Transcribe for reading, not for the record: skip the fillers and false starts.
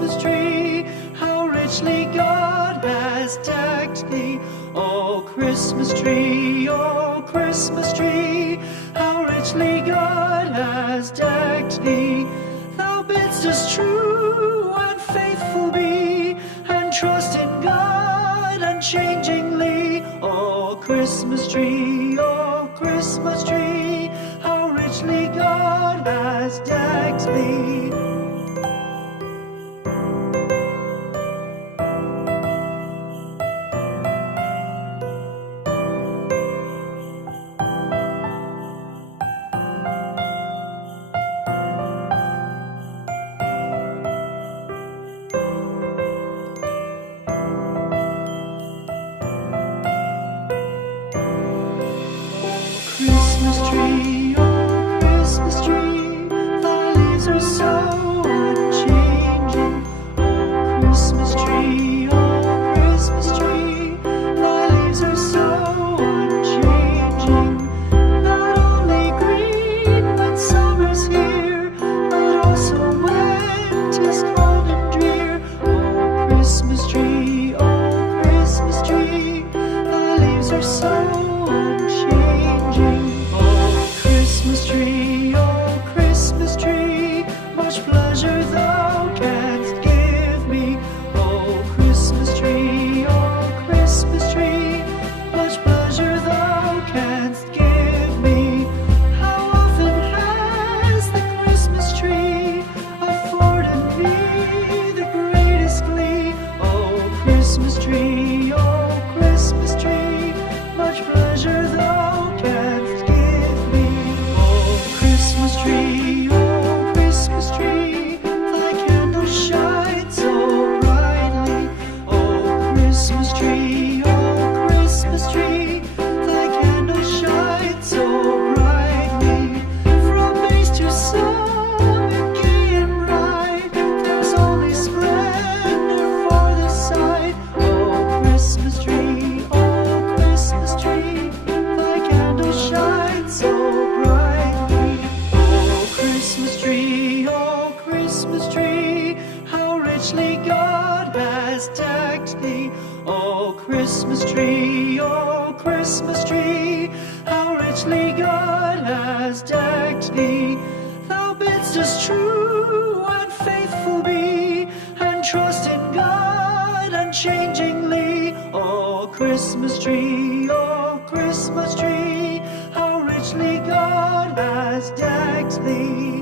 Christmas tree, how richly God has decked thee. O Christmas tree, how richly God has decked thee. Thou bidst us true and faithful be, and trust in God unchangingly. O Christmas tree, how richly God has decked thee. Christmas tree, oh Christmas tree, thy leaves are so unchanging. Oh Christmas tree, thy leaves are so unchanging. Not only green when summer's here, but also when 'tis cold and drear. Oh Christmas tree, thy leaves are so unchanging. Christmas tree, much pleasure thou canst give me. Oh Christmas tree, much pleasure thou canst give me. How often has the Christmas tree afforded me the greatest glee. Oh Christmas tree, much pleasure thou canst give me. Oh Christmas tree, thy candles shine so brightly. Oh Christmas tree, thy candles shine so brightly. From base to summit, gay and bright, there's only splendor for the sight. Oh Christmas tree, thy candles shine so brightly. Oh Christmas tree, how richly God has decked thee. Oh Christmas tree, how richly God has decked thee. Thou bidst us true and faithful be, and trust in God unchangingly. Oh Christmas tree, how richly God has decked thee.